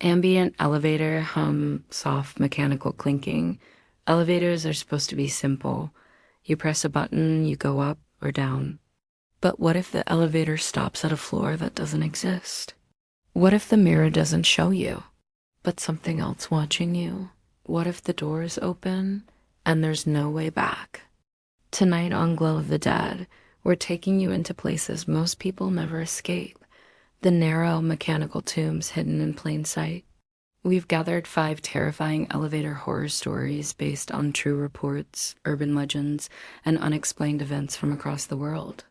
Ambient elevator hum, soft mechanical clinking. Elevators are supposed to be simple. You press a button, you go up or down. But what if the elevator stops at a floor that doesn't exist? What if the mirror doesn't show you, but something else watching you? What if the door is open and there's no way back? Tonight on Glow of the Dead, we're taking you into places most people never escape. The narrow mechanical tombs hidden in plain sight. We've gathered 5 terrifying elevator horror stories based on true reports, urban legends, and unexplained events from across the world.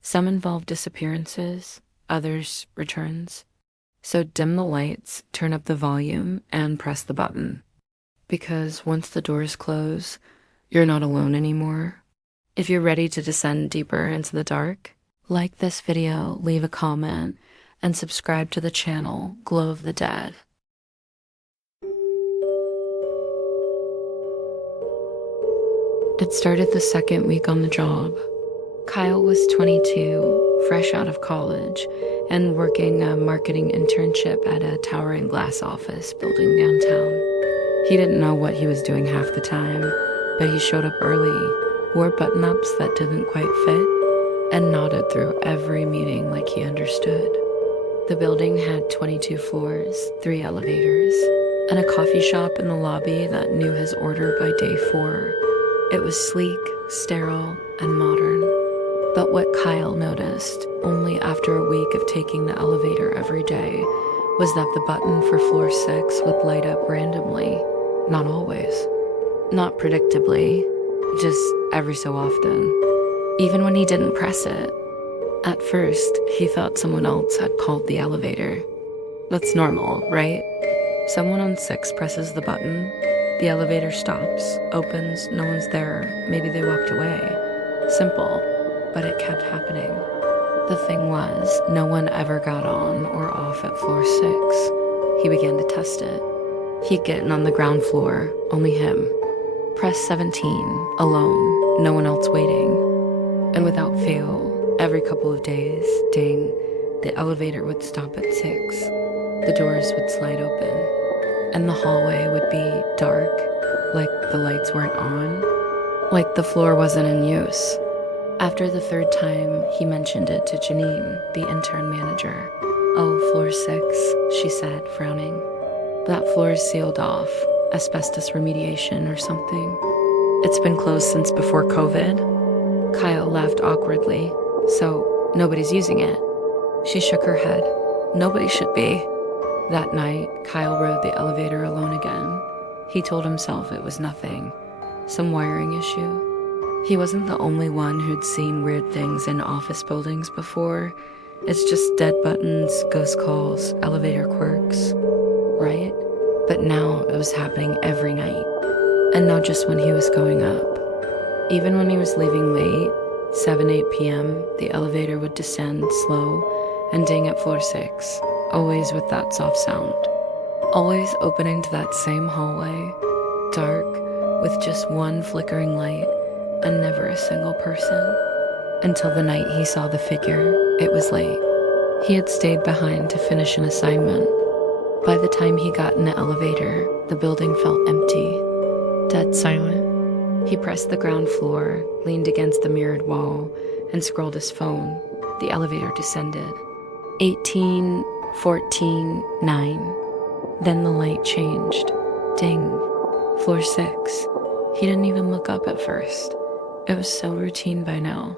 Some involve disappearances, others returns. So dim the lights, turn up the volume, and press the button. Because once the doors close, you're not alone anymore. If you're ready to descend deeper into the dark, like this video, leave a comment, and subscribe to the channel Glow of the Dead. It started the second week on the job. Kyle was 22, fresh out of college, and working a marketing internship at a towering glass office building downtown. He didn't know what he was doing half the time, but he showed up early, wore button-ups that didn't quite fit, and nodded through every meeting like he understood. The building had 22 floors, 3 elevators, and a coffee shop in the lobby that knew his order by day 4. It was sleek, sterile, and modern. But what Kyle noticed, only after a week of taking the elevator every day, was that the button for floor 6 would light up randomly. Not always. Not predictably. Just every so often. Even when he didn't press it. At first, he thought someone else had called the elevator. That's normal, right? Someone on 6 presses the button, the elevator stops, opens, no one's there, maybe they walked away. Simple, but it kept happening. The thing was, no one ever got on or off at floor 6. He began to test it. He'd get in on the ground floor, only him. Press 17, alone, no one else waiting. And without fail, every couple of days, ding, the elevator would stop at 6. The doors would slide open, and the hallway would be dark, like the lights weren't on, like the floor wasn't in use. After the 3rd time, he mentioned it to Janine, the intern manager. "Oh, floor 6, she said, frowning. "That floor is sealed off, asbestos remediation or something. It's been closed since before COVID." Kyle laughed awkwardly. "So, nobody's using it?" She shook her head. "Nobody should be." That night, Kyle rode the elevator alone again. He told himself it was nothing, some wiring issue. He wasn't the only one who'd seen weird things in office buildings before. It's just dead buttons, ghost calls, elevator quirks, right? But now it was happening every night, and not just when he was going up. Even when he was leaving late, 7, 8 p.m., the elevator would descend slow and ding at floor 6, always with that soft sound. Always opening to that same hallway, dark, with just one flickering light, and never a single person. Until the night he saw the figure, it was late. He had stayed behind to finish an assignment. By the time he got in the elevator, the building felt empty, dead silent. He pressed the ground floor, leaned against the mirrored wall, and scrolled his phone. The elevator descended. 18, 14, 9. Then the light changed. Ding. Floor 6. He didn't even look up at first. It was so routine by now.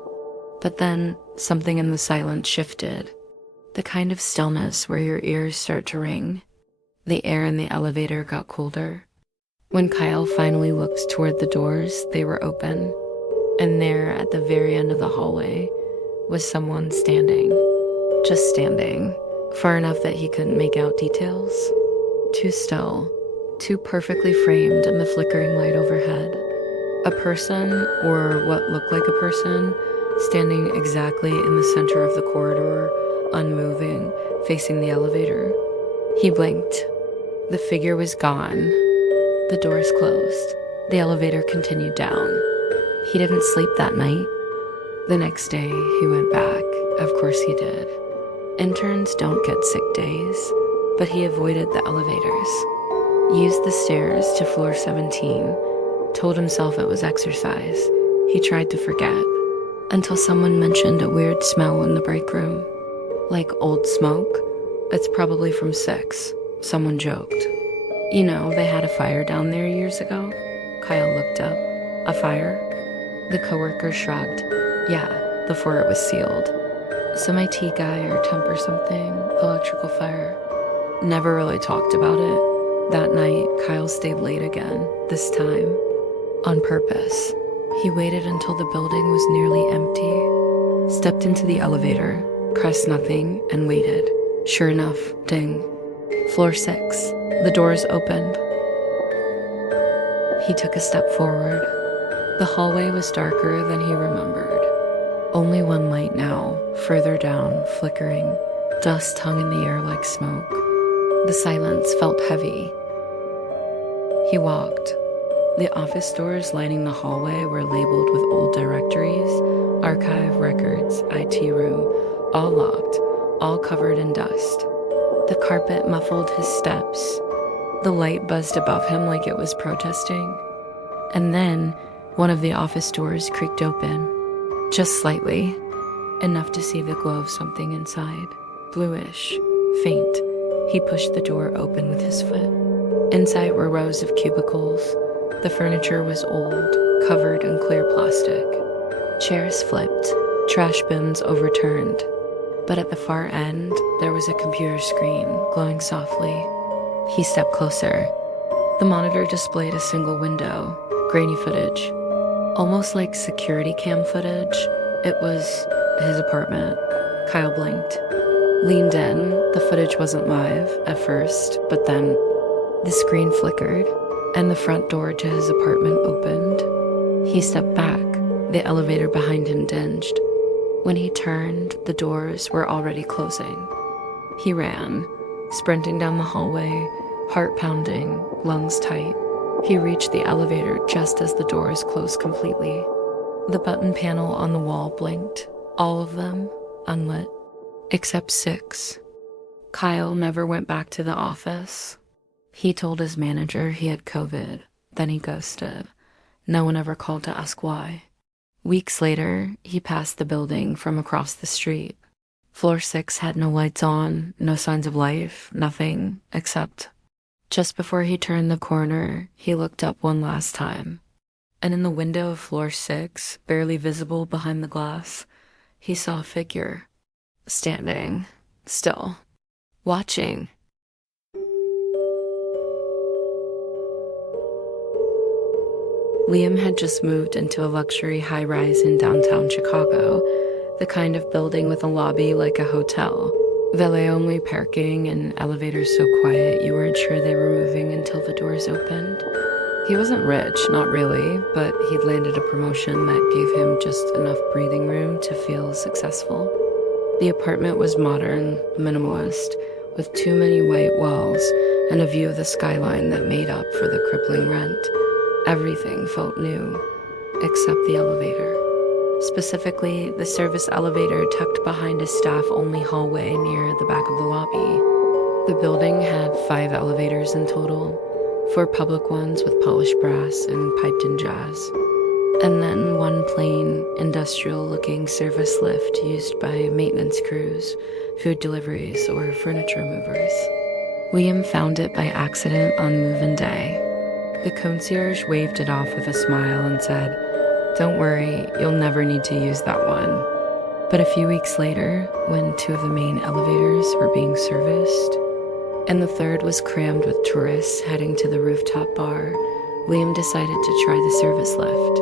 But then, something in the silence shifted. The kind of stillness where your ears start to ring. The air in the elevator got colder. When Kyle finally looked toward the doors, they were open. And there, at the very end of the hallway, was someone standing. Just standing. Far enough that he couldn't make out details. Too still. Too perfectly framed in the flickering light overhead. A person, or what looked like a person, standing exactly in the center of the corridor, unmoving, facing the elevator. He blinked. The figure was gone. The doors closed. The elevator continued down. He didn't sleep that night. The next day, he went back. Of course he did. Interns don't get sick days. but he avoided the elevators, used the stairs to floor 17, told himself it was exercise. He tried to forget, until someone mentioned a weird smell in the break room. Like old smoke? It's probably from 6, someone joked. You know, they had a fire down there years ago. Kyle looked up. A fire? The coworker shrugged. Yeah, before it was sealed. Some IT guy or temp or something, electrical fire. Never really talked about it. That night, Kyle stayed late again, this time. On purpose. He waited until the building was nearly empty, stepped into the elevator, pressed nothing, and waited. Sure enough, ding. Floor 6. The doors opened. He took a step forward. The hallway was darker than he remembered. Only one light now, further down, flickering. Dust hung in the air like smoke. The silence felt heavy. He walked. The office doors lining the hallway were labeled with old directories, archive, records, IT room, all locked, all covered in dust. The carpet muffled his steps. The light buzzed above him like it was protesting. And then, one of the office doors creaked open. Just slightly. Enough to see the glow of something inside. Bluish. Faint. He pushed the door open with his foot. Inside were rows of cubicles. The furniture was old, covered in clear plastic. Chairs flipped, trash bins overturned. But at the far end, there was a computer screen, glowing softly. He stepped closer. The monitor displayed a single window, grainy footage. Almost like security cam footage. It was his apartment. Kyle blinked. Leaned in. The footage wasn't live at first, but then the screen flickered, and the front door to his apartment opened. He stepped back. The elevator behind him dinged. When he turned, the doors were already closing. He ran, sprinting down the hallway, heart pounding, lungs tight. He reached the elevator just as the doors closed completely. The button panel on the wall blinked, all of them unlit, except 6. Kyle never went back to the office. He told his manager he had COVID, then he ghosted. No one ever called to ask why. Weeks later, he passed the building from across the street. Floor 6 had no lights on, no signs of life, nothing, except just before he turned the corner, he looked up one last time. And in the window of floor 6, barely visible behind the glass, he saw a figure, standing, still, watching. Liam had just moved into a luxury high-rise in downtown Chicago, the kind of building with a lobby like a hotel. Valet-only parking and elevators so quiet you weren't sure they were moving until the doors opened. He wasn't rich, not really, but he'd landed a promotion that gave him just enough breathing room to feel successful. The apartment was modern, minimalist, with too many white walls and a view of the skyline that made up for the crippling rent. Everything felt new, except the elevator. Specifically, the service elevator tucked behind a staff-only hallway near the back of the lobby. The building had 5 elevators in total, 4 public ones with polished brass and piped-in jazz, and then one plain, industrial-looking service lift used by maintenance crews, food deliveries, or furniture movers. Liam found it by accident on move-in day. The concierge waved it off with a smile and said, "Don't worry, you'll never need to use that one." But a few weeks later, when 2 of the main elevators were being serviced, and the third was crammed with tourists heading to the rooftop bar, Liam decided to try the service lift.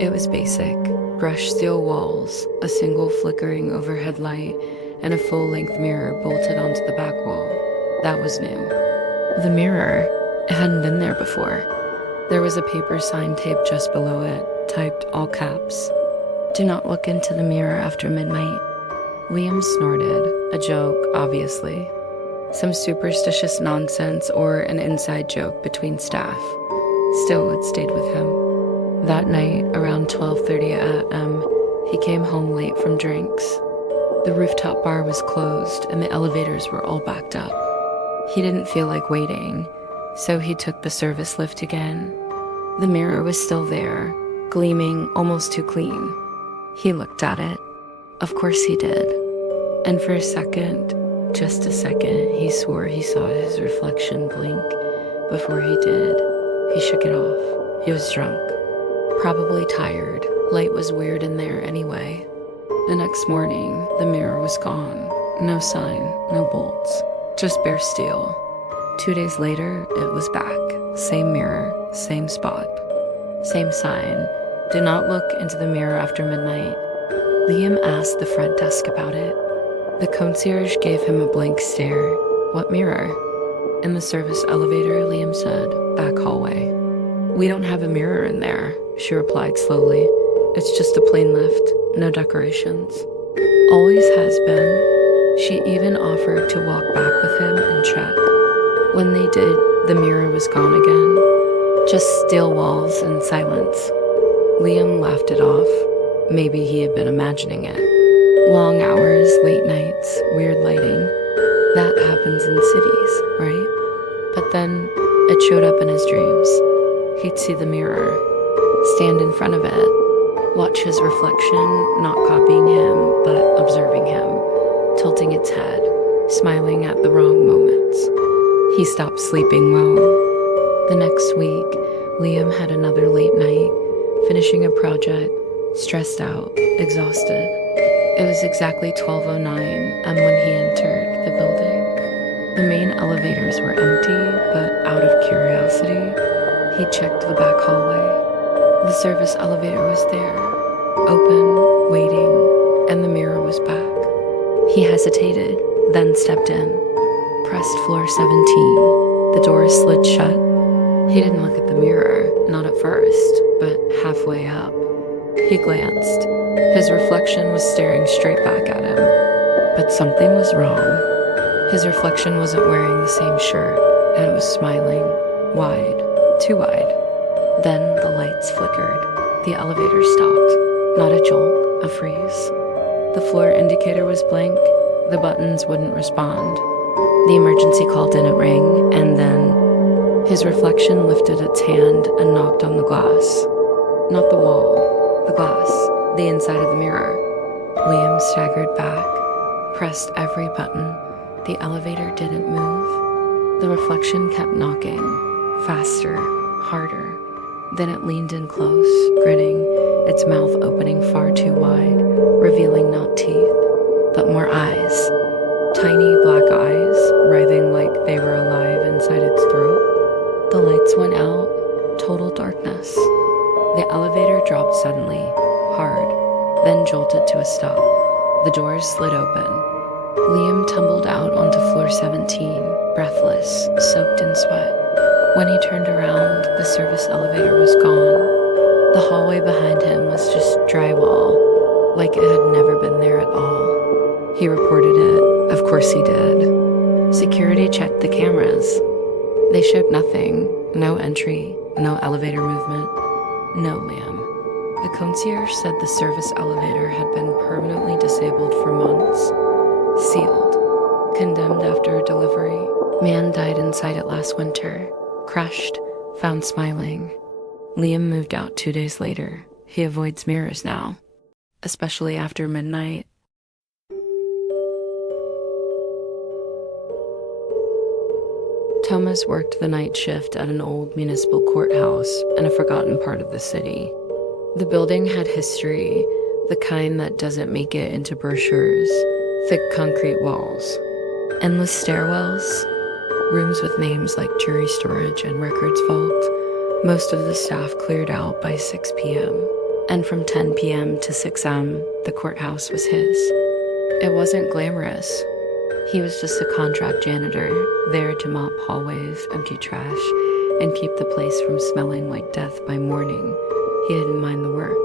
It was basic, brushed steel walls, a single flickering overhead light, and a full-length mirror bolted onto the back wall. That was new. The mirror, it hadn't been there before. There was a paper sign taped just below it, typed all caps, "Do not look into the mirror after midnight." Liam snorted, a joke, obviously. Some superstitious nonsense or an inside joke between staff. Still, it stayed with him. That night, around 12:30 a.m., he came home late from drinks. The rooftop bar was closed and the elevators were all backed up. He didn't feel like waiting, so he took the service lift again. The mirror was still there, gleaming almost too clean. He looked at it. Of course he did. And for a second, just a second, he swore he saw his reflection blink. Before he did, he shook it off. He was drunk. Probably tired. Light was weird in there anyway. The next morning, the mirror was gone. No sign, no bolts, just bare steel. 2 days later, it was back. Same mirror, same spot. Same sign. Do not look into the mirror after midnight. Liam asked the front desk about it. The concierge gave him a blank stare. What mirror? In the service elevator, Liam said, back hallway. We don't have a mirror in there, she replied slowly. It's just a plain lift, no decorations. Always has been. She even offered to walk back with him and check. When they did, the mirror was gone again. Just steel walls and silence. Liam laughed it off. Maybe he had been imagining it. Long hours, late nights, weird lighting. That happens in cities, right? But then it showed up in his dreams. He'd see the mirror, stand in front of it, watch his reflection, not copying him, but observing him, tilting its head, smiling at the wrong moments. He stopped sleeping well. The next week, Liam had another late night, finishing a project, stressed out, exhausted. It was exactly 12:09 when he entered the building. The main elevators were empty, but out of curiosity, he checked the back hallway. The service elevator was there, open, waiting, and the mirror was back. He hesitated, then stepped in, pressed floor 17. The door slid shut. He didn't look at the mirror, not at first, but halfway up. He glanced. His reflection was staring straight back at him. But something was wrong. His reflection wasn't wearing the same shirt, and it was smiling, wide, too wide. Then the lights flickered. The elevator stopped. Not a jolt, a freeze. The floor indicator was blank. The buttons wouldn't respond. The emergency call didn't ring, and then his reflection lifted its hand and knocked on the glass. Not the wall, the glass, the inside of the mirror. Liam staggered back, pressed every button. The elevator didn't move. The reflection kept knocking, faster, harder. Then it leaned in close, grinning, its mouth opening far too wide, revealing not teeth, but more eyes. Tiny black eyes, writhing like they were alive inside its throat. The lights went out, total darkness. The elevator dropped suddenly, hard, then jolted to a stop. The doors slid open. Liam tumbled out onto floor 17, breathless, soaked in sweat. When he turned around, the service elevator was gone. The hallway behind him was just drywall, like it had never been there at all. He reported it. Of course he did. Security checked the cameras. They showed nothing. No entry, no elevator movement. No, ma'am. The concierge said the service elevator had been permanently disabled for months. Sealed. Condemned after a delivery. Man died inside it last winter. Crushed. Found smiling. Liam moved out 2 days later. He avoids mirrors now. Especially after midnight. Thomas worked the night shift at an old municipal courthouse in a forgotten part of the city. The building had history, the kind that doesn't make it into brochures. Thick concrete walls, endless stairwells, rooms with names like jury storage and records vault. Most of the staff cleared out by 6 p.m. And from 10 p.m. to 6 a.m., the courthouse was his. It wasn't glamorous. He was just a contract janitor, there to mop hallways, empty trash, and keep the place from smelling like death by morning. He didn't mind the work.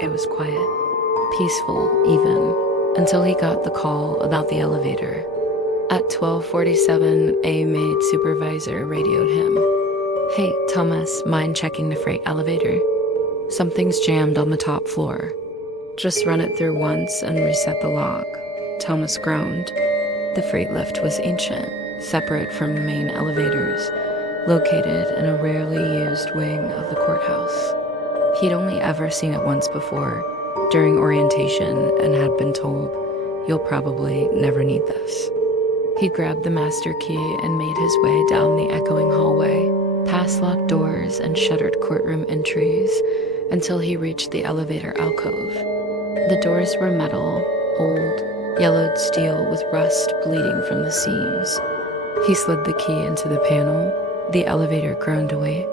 It was quiet, peaceful even, until he got the call about the elevator. At 12:47, a maid supervisor radioed him. "Hey, Thomas, mind checking the freight elevator? Something's jammed on the top floor. Just run it through once and reset the lock." Thomas groaned. The freight lift was ancient, separate from the main elevators, located in a rarely used wing of the courthouse. He'd only ever seen it once before, during orientation, and had been told, "You'll probably never need this." He grabbed the master key and made his way down the echoing hallway, past locked doors and shuttered courtroom entries, until he reached the elevator alcove. The doors were metal, old, yellowed steel with rust bleeding from the seams. He slid the key into the panel. The elevator groaned awake.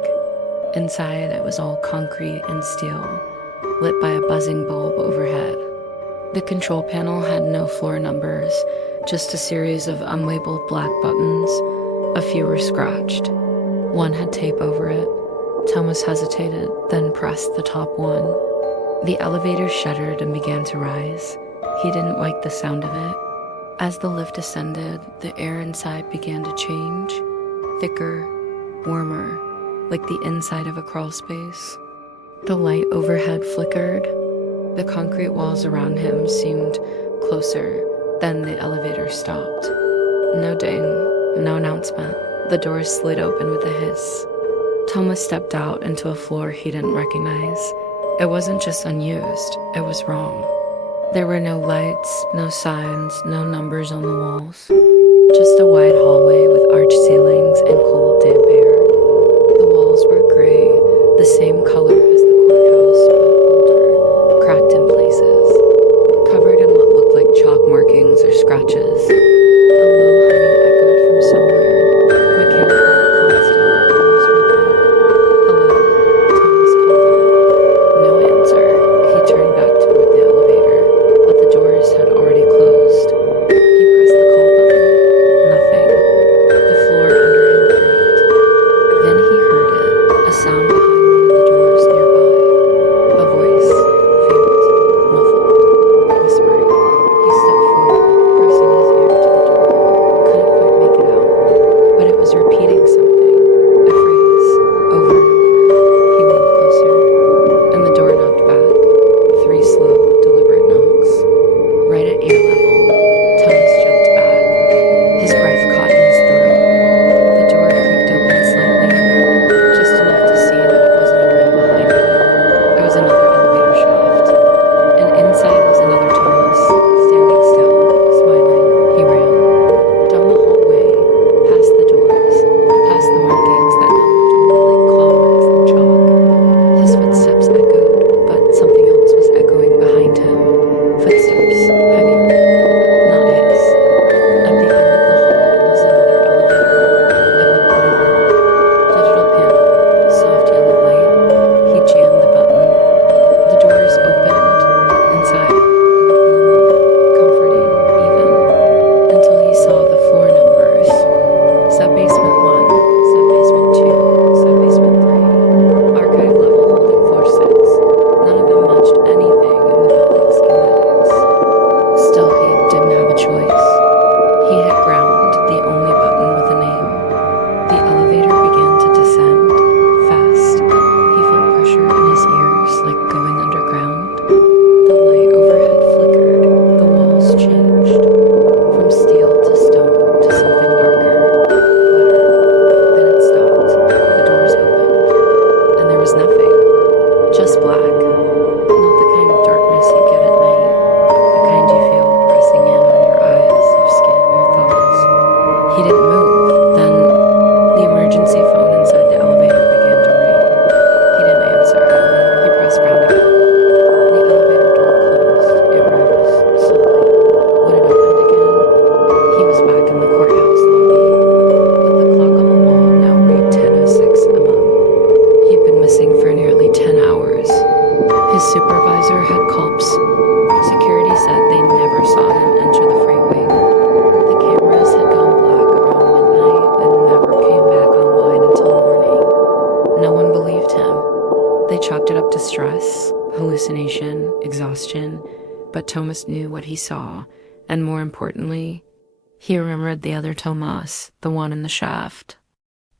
Inside, it was all concrete and steel, lit by a buzzing bulb overhead. The control panel had no floor numbers, just a series of unlabeled black buttons. A few were scratched. One had tape over it. Thomas hesitated, then pressed the top one. The elevator shuddered and began to rise. He didn't like the sound of it. As the lift ascended, the air inside began to change, thicker, warmer, like the inside of a crawl space. The light overhead flickered. The concrete walls around him seemed closer. Then the elevator stopped. No ding, no announcement. The doors slid open with a hiss. Thomas stepped out into a floor he didn't recognize. It wasn't just unused, it was wrong. There were no lights, no signs, no numbers on the walls. Just a wide hallway with arched ceilings and cold, damp air. The walls were gray, the same color as the courthouse, but older, cracked in places, covered in what looked like chalk markings or scratches. A low humming echoed from somewhere, mechanical, constant, almost rhythmic. "Hello," Thomas called out. No answer. He turned back toward the elevator, but the doors had already closed. He pressed the call button. Nothing. The floor under him creaked. Then he heard it, a sound behind one of the doors nearby. A voice, faint, muffled, whispering. He stepped forward, pressing his ear to the door. Couldn't quite make it out, but it was repeating something, a phrase, over and over. He leaned closer, and the door knocked back. 3 slow, deliberate knocks. Right at ear level, Thomas jumped back. His breath caught in his throat. The door creaked open slightly, just enough to see that it wasn't a room behind him. It was another elevator shaft. And inside was another Thomas, standing still, smiling. He ran. Down the hallway, past the doors, past the markings that looked more like claw marks than chalk. His footsteps echoed, but something else was echoing behind him. Footsteps, heavier, not his. At the end of the hall was another elevator. It looked normal. Digital panel, soft yellow light. He jammed the button. The doors opened. Inside, it looked normal, comforting, even, until he saw the floor numbers. Sub-basement 1, sub-basement 2, sub-basement 3. Archive level holding floor 6. None of them matched anything in the building schematics. Still, he didn't have a choice. He hit ground, the only button with a name. The elevator began to descend, fast. He felt pressure in his ears, like going underground. The light overhead flickered, the walls changed, from steel to stone to something darker, wetter. Then it stopped, the doors opened, and there was nothing, just black. Not the kind of darkness you get at night, the kind you feel pressing in on your eyes, your skin, your thoughts. He didn't move. Then the emergency phone inside the elevator began to ring. He didn't answer. He pressed ground again. The elevator door closed. It rose, slowly. When it opened again, he was back in the courthouse lobby. But the clock on the wall now read 10:06 am. He'd been missing for nearly 10 hours. His supervisor had culps. Security said they never saw him enter the freight wing. The cameras had gone black around midnight and never came back online until morning. No one believed him. They chalked it up to stress, hallucination, exhaustion, but Thomas knew what he saw, and more importantly, he remembered the other Thomas, the one in the shaft.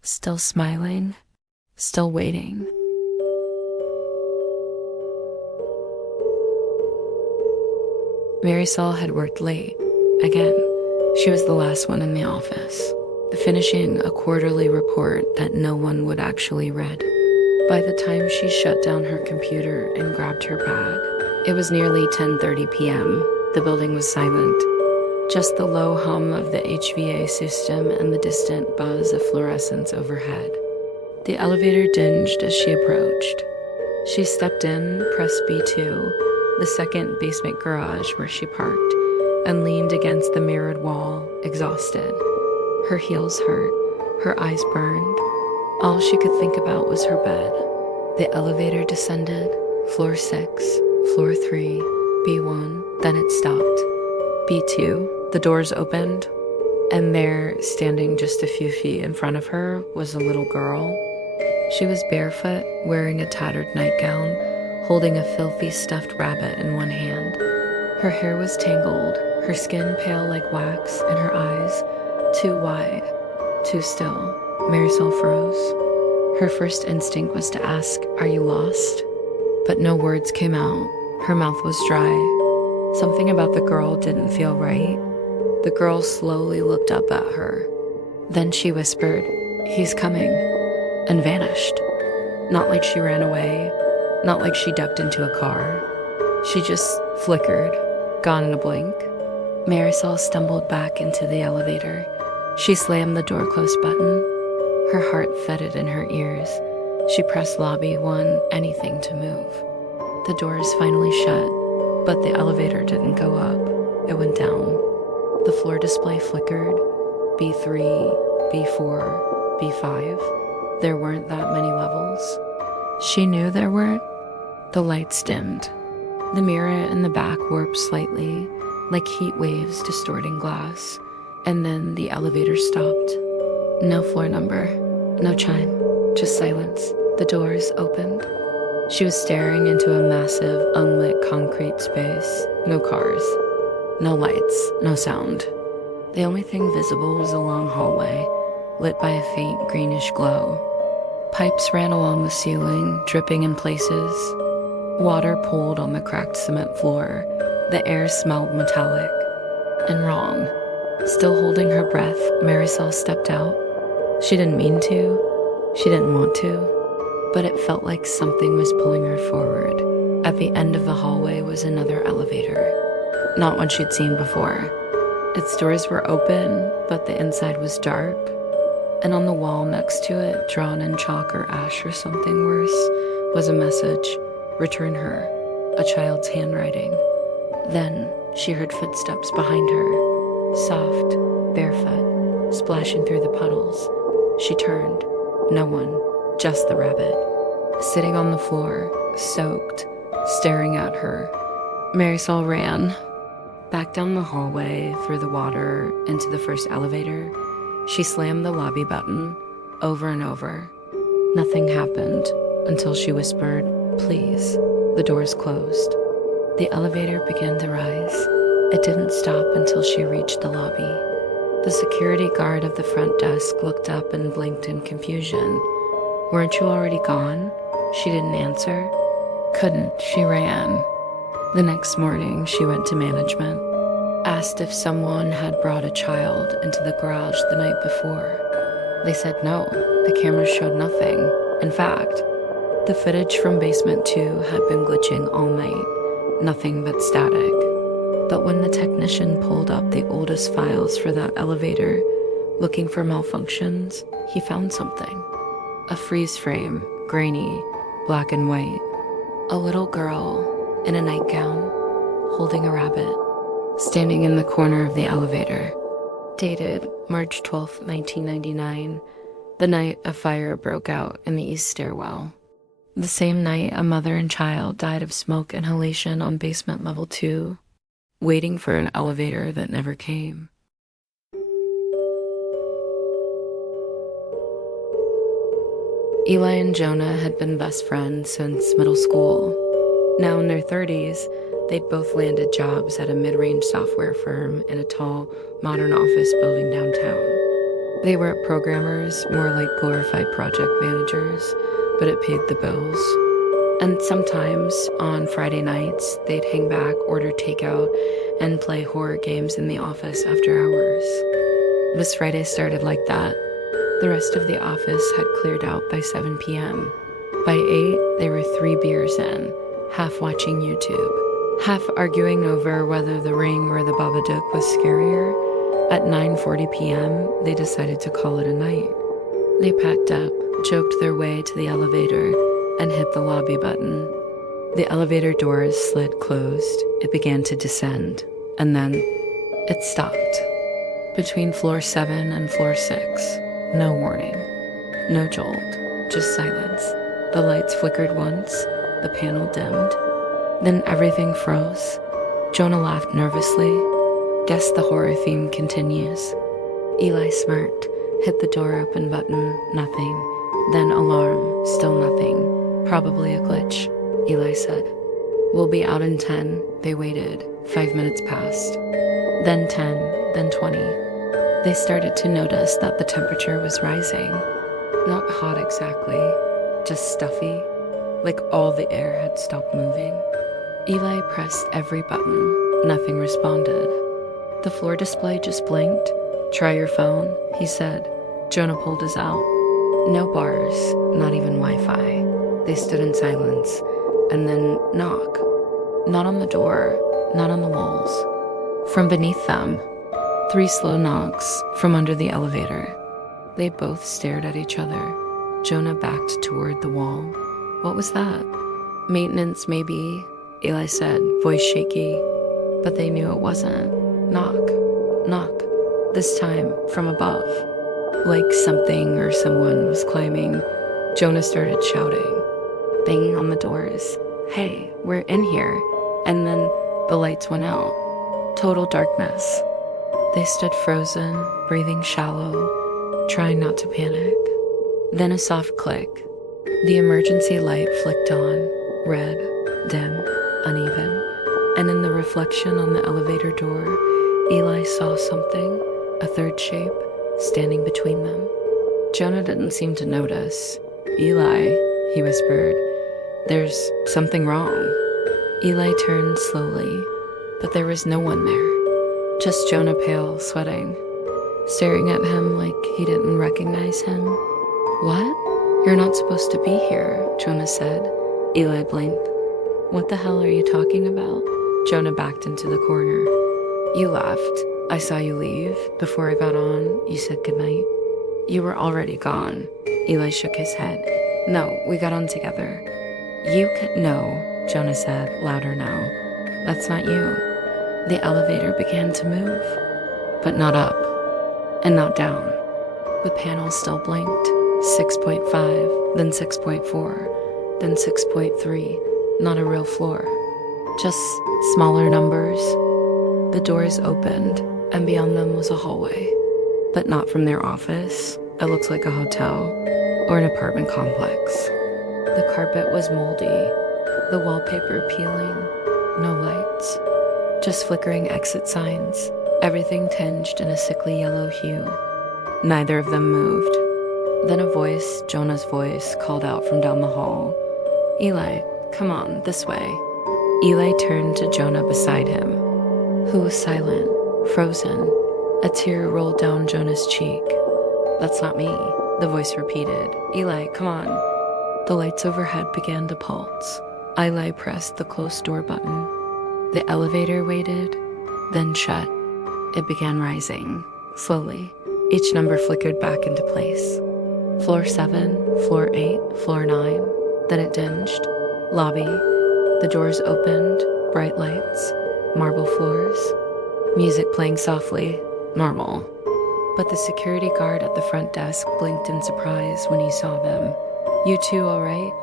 Still smiling, still waiting. Marisol had worked late. Again, she was the last one in the office. finishing a quarterly report that no one would actually read. By the time she shut down her computer and grabbed her bag, it was nearly 10:30 p.m. The building was silent. Just the low hum of the HVA system and the distant buzz of fluorescence overhead. The elevator dinged as she approached. She stepped in, pressed B2, the second basement garage where she parked, and leaned against the mirrored wall, exhausted. Her heels hurt, her eyes burned. All she could think about was her bed. The elevator descended, floor 6, floor 3, B1, then it stopped. B2, the doors opened, and there, standing just a few feet in front of her, was a little girl. She was barefoot, wearing a tattered nightgown, holding a filthy stuffed rabbit in one hand. Her hair was tangled, her skin pale like wax, and her eyes, too wide, too still. Marisol froze. Her first instinct was to ask, "Are you lost?" But no words came out. Her mouth was dry. Something about the girl didn't feel right. The girl slowly looked up at her. Then she whispered, "He's coming," and vanished. Not like she ran away, not like she ducked into a car. She just flickered, gone in a blink. Marisol stumbled back into the elevator. She slammed the door close button. Her heart thudded in her ears. She pressed lobby 1, anything to move. The doors finally shut, but the elevator didn't go up. It went down. The floor display flickered. B3, B4, B5. There weren't that many levels. She knew there weren't. The lights dimmed. The mirror in the back warped slightly, like heat waves distorting glass. And then the elevator stopped. No floor number, no chime, just silence. The doors opened. She was staring into a massive, unlit concrete space. No cars, no lights, no sound. The only thing visible was a long hallway, lit by a faint greenish glow. Pipes ran along the ceiling, dripping in places. Water pooled on the cracked cement floor. The air smelled metallic and wrong. Still holding her breath, Marisol stepped out. She didn't mean to. She didn't want to. But it felt like something was pulling her forward. At the end of the hallway was another elevator. Not one she'd seen before. Its doors were open, but the inside was dark. And on the wall next to it, drawn in chalk or ash or something worse, was a message, "Return her," a child's handwriting. Then she heard footsteps behind her, soft, barefoot, splashing through the puddles. She turned. No one, just the rabbit, sitting on the floor, soaked, staring at her. Marisol ran. Back down the hallway, through the water, into the first elevator. She slammed the lobby button, over and over. Nothing happened until she whispered, "Please." The doors closed. The elevator began to rise. It didn't stop until she reached the lobby. The security guard of the front desk looked up and blinked in confusion. "Weren't you already gone?" She didn't answer. Couldn't. She ran. The next morning, she went to management, asked if someone had brought a child into the garage the night before. They said no, the cameras showed nothing. In fact, the footage from basement 2 had been glitching all night, nothing but static. But when the technician pulled up the oldest files for that elevator, looking for malfunctions, he found something. A freeze frame, grainy, black and white. A little girl in a nightgown, holding a rabbit, standing in the corner of the elevator. Dated March 12, 1999, the night a fire broke out in the east stairwell. The same night a mother and child died of smoke inhalation on basement level 2, waiting for an elevator that never came. Eli and Jonah had been best friends since middle school. Now in their 30s, they'd both landed jobs at a mid-range software firm in a tall, modern office building downtown. They weren't programmers, more like glorified project managers, but it paid the bills. And sometimes, on Friday nights, they'd hang back, order takeout, and play horror games in the office after hours. This Friday started like that. The rest of the office had cleared out by 7 p.m. By 8, they were 3 beers in, half watching YouTube, half arguing over whether The Ring or The Babadook was scarier. At 9:40 p.m., they decided to call it a night. They packed up, joked their way to the elevator, and hit the lobby button. The elevator doors slid closed. It began to descend, and then it stopped. Between floor 7 and floor 6, no warning, no jolt, just silence. The lights flickered once, the panel dimmed, then everything froze. Jonah laughed nervously. Guess the horror theme continues. Eli smirked, hit the door open button, nothing. Then alarm, still nothing. Probably a glitch, Eli said. We'll be out in 10. They waited. 5 minutes passed. Then 10, then 20. They started to notice that the temperature was rising. Not hot exactly, just stuffy, like all the air had stopped moving. Eli pressed every button. Nothing responded. The floor display just blinked. Try your phone, he said. Jonah pulled his out. No bars, not even Wi-Fi. They stood in silence, and then knock. Not on the door, not on the walls. From beneath them, 3 slow knocks from under the elevator. They both stared at each other. Jonah backed toward the wall. What was that? Maintenance, maybe, Eli said, voice shaky. But they knew it wasn't. Knock, knock. This time, from above. Like something or someone was climbing. Jonah started shouting, banging on the doors. Hey, we're in here. And then the lights went out. Total darkness. They stood frozen, breathing shallow, trying not to panic. Then a soft click. The emergency light flicked on, red, dim, uneven. And in the reflection on the elevator door, Eli saw something, a third shape, standing between them. Jonah didn't seem to notice. Eli, he whispered, there's something wrong. Eli turned slowly, but there was no one there. Just Jonah, pale, sweating, staring at him like he didn't recognize him. What? You're not supposed to be here, Jonah said. Eli blinked. What the hell are you talking about? Jonah backed into the corner. You laughed. I saw you leave. Before I got on, you said goodnight. You were already gone. Eli shook his head. No, we got on together. You can— No, Jonah said, louder now. That's not you. The elevator began to move, but not up, and not down. The panel still blinked. 6.5, then 6.4, then 6.3. Not a real floor. Just smaller numbers. The doors opened, and beyond them was a hallway. But not from their office. It looked like a hotel or an apartment complex. The carpet was moldy, the wallpaper peeling, no lights. Just flickering exit signs, everything tinged in a sickly yellow hue. Neither of them moved. Then a voice, Jonah's voice, called out from down the hall. Eli, come on, this way. Eli turned to Jonah beside him, who was silent, frozen. A tear rolled down Jonah's cheek. That's not me, the voice repeated. Eli, come on. The lights overhead began to pulse. Eli pressed the closed door button. The elevator waited, then shut. It began rising, slowly. Each number flickered back into place. Floor 7, floor 8, floor 9. Then it dinged. Lobby. The doors opened, bright lights, marble floors. Music playing softly, normal. But the security guard at the front desk blinked in surprise when he saw them. You two all right?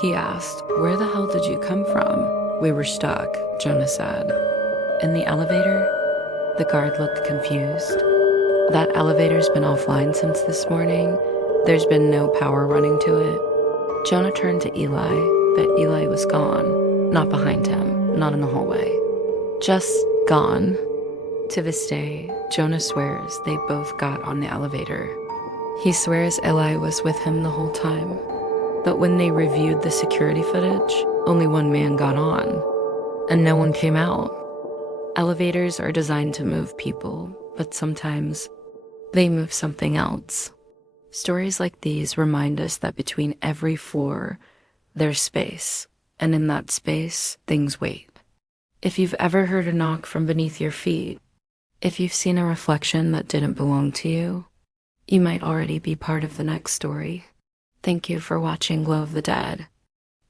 He asked. Where the hell did you come from? We were stuck, Jonah said. In the elevator? The guard looked confused. That elevator's been offline since this morning. There's been no power running to it. Jonah turned to Eli, but Eli was gone. Not behind him, not in the hallway. Just gone. To this day, Jonah swears they both got on the elevator. He swears Eli was with him the whole time. But when they reviewed the security footage, only one man got on, and no one came out. Elevators are designed to move people, but sometimes they move something else. Stories like these remind us that between every floor, there's space, and in that space, things wait. If you've ever heard a knock from beneath your feet, if you've seen a reflection that didn't belong to you, you might already be part of the next story. Thank you for watching Glow of the Dead.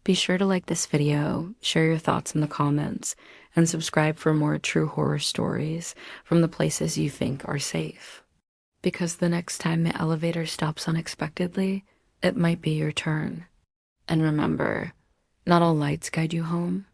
Be sure to like this video, share your thoughts in the comments, and subscribe for more true horror stories from the places you think are safe. Because the next time the elevator stops unexpectedly, it might be your turn. And remember, not all lights guide you home,